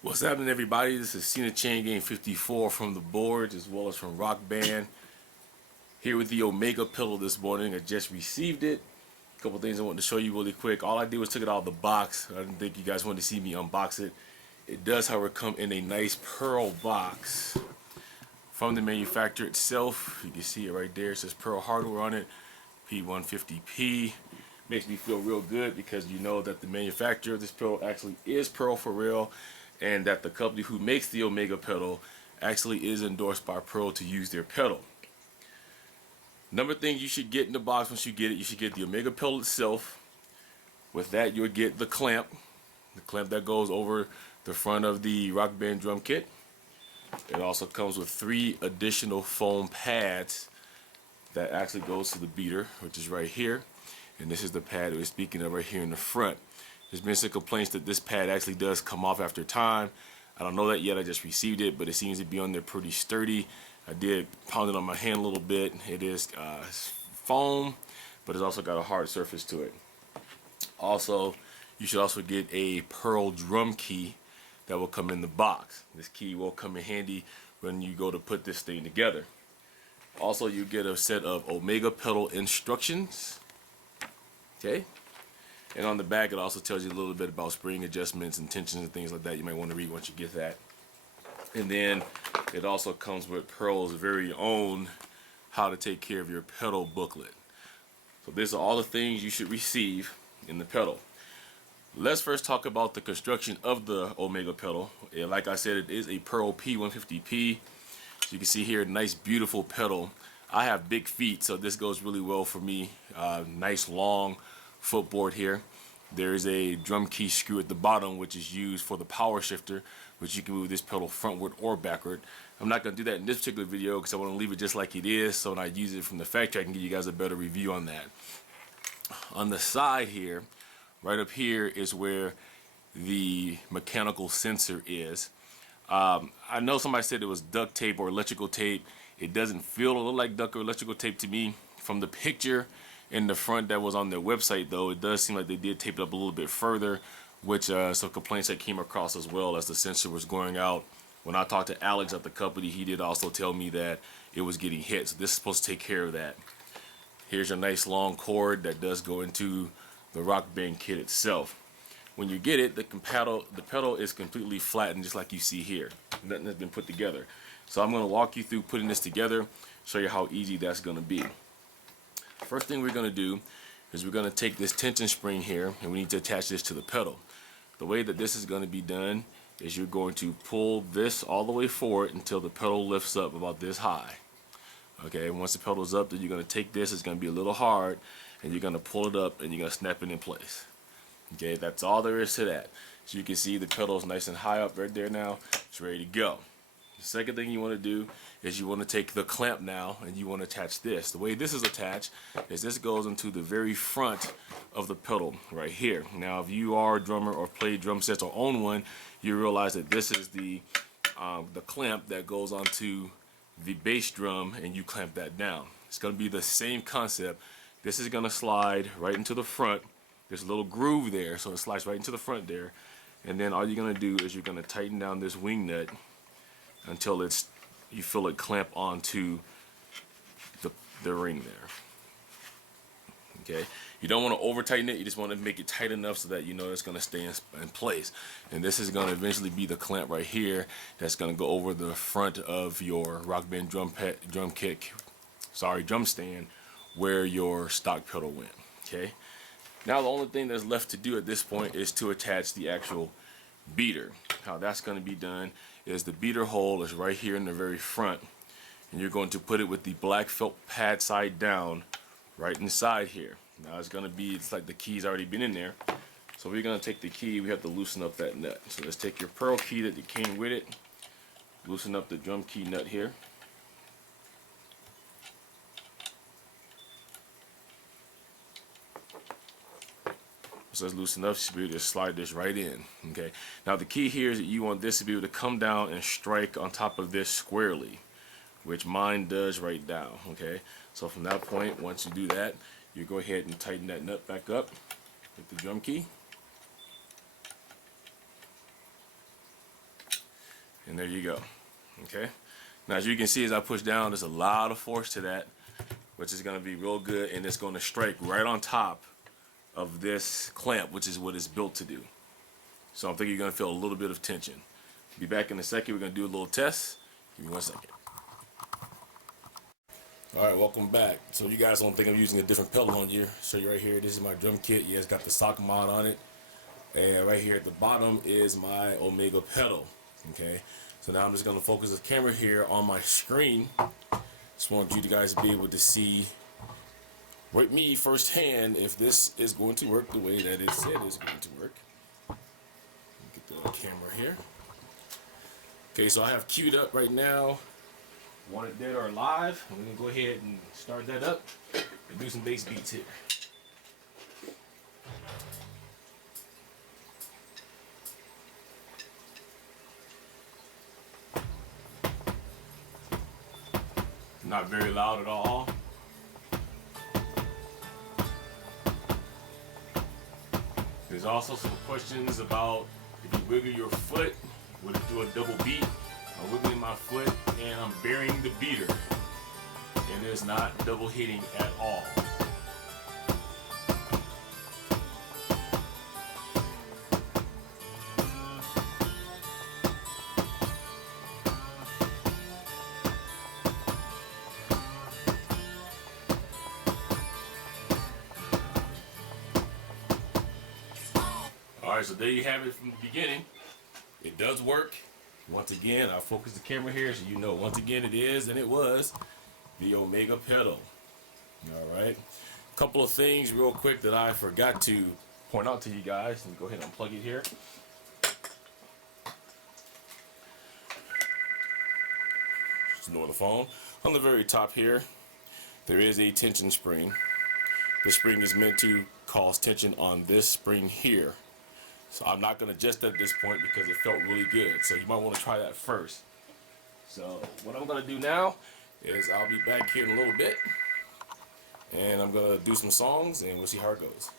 What's happening, everybody? This is Cena Chain Game 54 from the boards as well as from Rock Band. Here with the Omega pillow this morning. I just received it. A couple things I wanted to show you really quick. All I did was took it out of the box. I didn't think you guys wanted to see me unbox it. It does, however, come in a nice pearl box from the manufacturer itself. You can see it right there. It says Pearl hardware on it. P150P. Makes me feel real good because you know that the manufacturer of this pedal actually is Pearl for real, and that the company who makes the Omega pedal actually is endorsed by Pearl to use their pedal. Number thing you should get in the box once you get it, you should get the Omega pedal itself. With that, you'll get the clamp that goes over the front of the Rock Band drum kit. It also comes with 3 additional foam pads that actually goes to the beater, which is right here. And this is the pad we're speaking of right here in the front. There's been some complaints that this pad actually does come off after time. I don't know that yet, I just received it, but it seems to be on there pretty sturdy. I did pound it on my hand a little bit. It is foam, but it's also got a hard surface to it. Also, you should also get a Pearl drum key that will come in the box. This key will come in handy when you go to put this thing together. Also, you get a set of Omega pedal instructions. Okay, and on the back it also tells you a little bit about spring adjustments and tensions and things like that. You might want to read once you get that. And then it also comes with Pearl's very own how to take care of your pedal booklet. So these are all the things you should receive in the pedal. Let's first talk about the construction of the Omega pedal. Like I said, it is a Pearl P150P. So you can see here, nice beautiful pedal. I have big feet, so this goes really well for me. Nice long footboard here. There is a drum key screw at the bottom, which is used for the power shifter, which you can move this pedal frontward or backward. I'm not going to do that in this particular video because I want to leave it just like it is, so when I use it from the factory I can give you guys a better review on that. On the side here, right up here is where the mechanical sensor is. I know somebody said it was duct tape or electrical tape. It doesn't feel or look like duct or electrical tape to me. From the picture in the front that was on their website, though, it does seem like they did tape it up a little bit further, which some complaints that came across as well as the sensor was going out. When I talked to Alex at the company, he did also tell me that it was getting hit, so this is supposed to take care of that. Here's your nice long cord that does go into the Rock Band kit itself. When you get it, the pedal is completely flattened, just like you see here. Nothing has been put together. So I'm going to walk you through putting this together, show you how easy that's going to be. First thing we're going to do is we're going to take this tension spring here, and we need to attach this to the pedal. The way that this is going to be done is you're going to pull this all the way forward until the pedal lifts up about this high. Okay, once the pedal is up, then you're going to take this, it's going to be a little hard, and you're going to pull it up and you're going to snap it in place. Okay, that's all there is to that. So you can see the pedal is nice and high up right there now. It's ready to go. The second thing you want to do is you want to take the clamp now and you want to attach this. The way this is attached is this goes into the very front of the pedal right here. Now if you are a drummer or play drum sets or own one, you realize that this is the clamp that goes onto the bass drum and you clamp that down. It's going to be the same concept. This is going to slide right into the front. There's a little groove there, so it slides right into the front there. And then all you're going to do is you're going to tighten down this wing nut until you feel it clamp onto the ring there. Okay, you don't want to over tighten it, you just want to make it tight enough so that you know it's going to stay in place. And this is going to eventually be the clamp right here that's going to go over the front of your Rock Band drum stand where your stock pedal went. Okay, now the only thing that's left to do at this point is to attach the actual beater. How that's going to be done is the beater hole is right here in the very front, and you're going to put it with the black felt pad side down right inside here. Now it's going to be, it's like the key's already been in there, so we're going to take the key, we have to loosen up that nut. So let's take your Pearl key that came with it, loosen up the drum key nut here. So let's loosen up, so we just slide this right in. Okay. Now the key here is that you want this to be able to come down and strike on top of this squarely, which mine does right down. Okay. So from that point, once you do that, you go ahead and tighten that nut back up with the drum key. And there you go. Okay. Now, as you can see, as I push down, there's a lot of force to that, which is going to be real good, and it's going to strike right on top of this clamp, which is what it's built to do. So I'm thinking you're going to feel a little bit of tension. Be back in a second. We're going to do a little test. Give me 1 second. All right, welcome back. So you guys don't think I'm using a different pedal on here. Show you right here. This is my drum kit. Yeah, it's got the sock mod on it. And right here at the bottom is my Omega pedal. Okay. So now I'm just going to focus the camera here on my screen. Just want you guys to be able to see with me firsthand if this is going to work the way that it said it's going to work. Get the camera here. Okay, so I have queued up right now Want It Dead or Alive. I'm going to go ahead and start that up and do some bass beats here. Not very loud at all. There's also some questions about if you wiggle your foot, would it do a double beat? I'm wiggling my foot and I'm burying the beater. And it's not double hitting at all. Alright, so there you have it from the beginning. It does work. Once again, I'll focus the camera here so you know once again it is and it was the Omega pedal. Alright. A couple of things real quick that I forgot to point out to you guys. Let me go ahead and unplug it here. Just ignore the phone. On the very top here, there is a tension spring. The spring is meant to cause tension on this spring here. So I'm not going to adjust that at this point because it felt really good. So you might want to try that first. So what I'm going to do now is I'll be back here in a little bit. And I'm going to do some songs and we'll see how it goes.